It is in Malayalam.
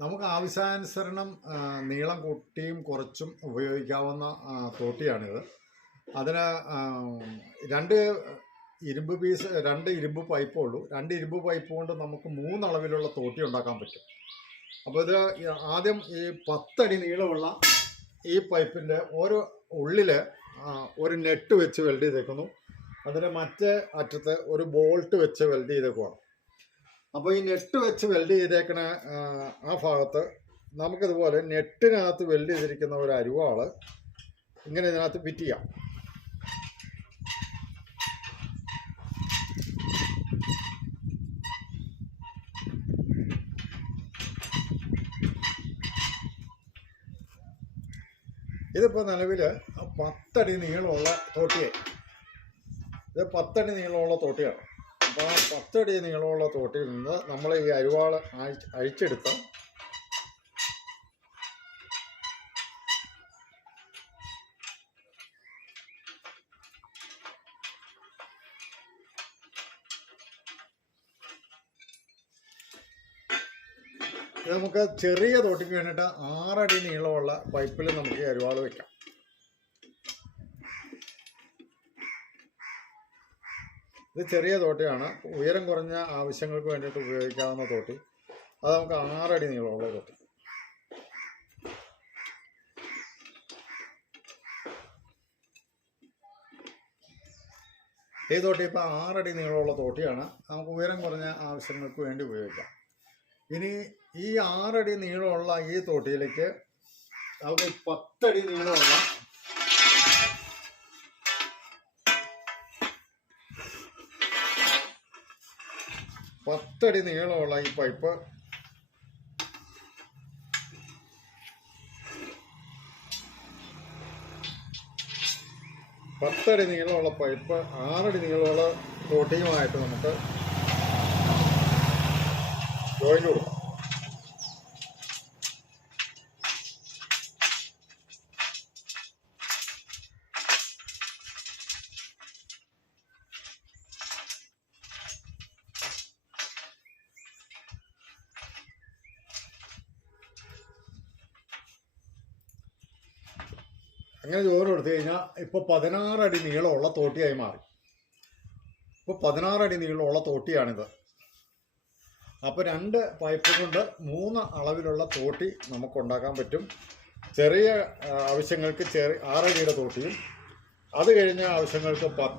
നമുക്ക് ആവശ്യാനുസരണം നീളം കൂട്ടിയും കുറച്ചും ഉപയോഗിക്കാവുന്ന തോട്ടിയാണിത്. അതിന് രണ്ട് ഇരുമ്പ് പൈപ്പേ ഉള്ളൂ. 2 ഇരുമ്പ് പൈപ്പ് കൊണ്ട് നമുക്ക് 3 അളവിലുള്ള തോട്ടി ഉണ്ടാക്കാൻ പറ്റും. അപ്പോൾ ഇത് ആദ്യം ഈ 10 അടി നീളമുള്ള ഈ പൈപ്പിൻ്റെ ഓരോ ഉള്ളിൽ ഒരു നെറ്റ് വെച്ച് വെൽഡ് ചെയ്തേക്കുന്നു. അതിൻ്റെ മറ്റേ അറ്റത്ത് ഒരു ബോൾട്ട് വെച്ച് വെൽഡ് ചെയ്തേക്കുവാണ്. അപ്പോൾ ഈ നെറ്റ് വെച്ച് വെൽഡ് ചെയ്തേക്കണ ആ ഭാഗത്ത് നമുക്കിതുപോലെ നെറ്റിനകത്ത് വെൽഡ് ചെയ്തിരിക്കുന്ന ഒരു അരിവാള് ഇങ്ങനെ ഇതിനകത്ത് ഫിറ്റ് ചെയ്യാം. ഇതിപ്പോൾ നിലവിൽ 10 അടി നീളമുള്ള തോട്ടിയായി. ഇത് 10 അടി നീളമുള്ള തോട്ടിയാണ്. അപ്പോൾ ആ 10 അടി നീളമുള്ള തോട്ടിയിൽ നിന്ന് നമ്മൾ ഈ അരിവാള് അഴിച്ചെടുത്ത് ഇത് നമുക്ക് ചെറിയ തോട്ടിക്ക് വേണ്ടിയിട്ട് 6 അടി നീളമുള്ള പൈപ്പിൽ നമുക്ക് ഈ അരിവാള് വെക്കാം. ഇത് ചെറിയ തോട്ടിയാണ്, ഉയരം കുറഞ്ഞ ആവശ്യങ്ങൾക്ക് വേണ്ടിയിട്ട് ഉപയോഗിക്കാവുന്ന തോട്ടി. അത് നമുക്ക് 6 അടി നീളമുള്ള തോട്ടി. ഈ തോട്ടി ഇപ്പോൾ 6 അടി നീളമുള്ള തോട്ടിയാണ്, നമുക്ക് ഉയരം കുറഞ്ഞ ആവശ്യങ്ങൾക്ക് വേണ്ടി ഉപയോഗിക്കാം. ഇനി ഈ 6 അടി നീളമുള്ള ഈ തോട്ടിയിലേക്ക് നമുക്ക് 10 അടി നീളമുള്ള ഈ പൈപ്പ് പത്തടി നീളമുള്ള പൈപ്പ് 6 അടി നീളമുള്ള തോട്ടിയുമായിട്ട് നമുക്ക് ജോയിൻ്റ് കൊടുക്കാം. അങ്ങനെ ജോയിൻ്റ് കൊടുത്തു കഴിഞ്ഞാൽ ഇപ്പോൾ 16 അടി നീളമുള്ള തോട്ടിയായി മാറി. ഇപ്പോൾ 16 അടി നീളമുള്ള തോട്ടിയാണിത്. അപ്പോൾ 2 പൈപ്പ് കൊണ്ട് 3 അളവിലുള്ള തോട്ടി നമുക്ക് ഉണ്ടാക്കാൻ പറ്റും. ചെറിയ ആവശ്യങ്ങൾക്ക് 6 അടിയുടെ തോട്ടിയും, അത് കഴിഞ്ഞ ആവശ്യങ്ങൾക്ക് 10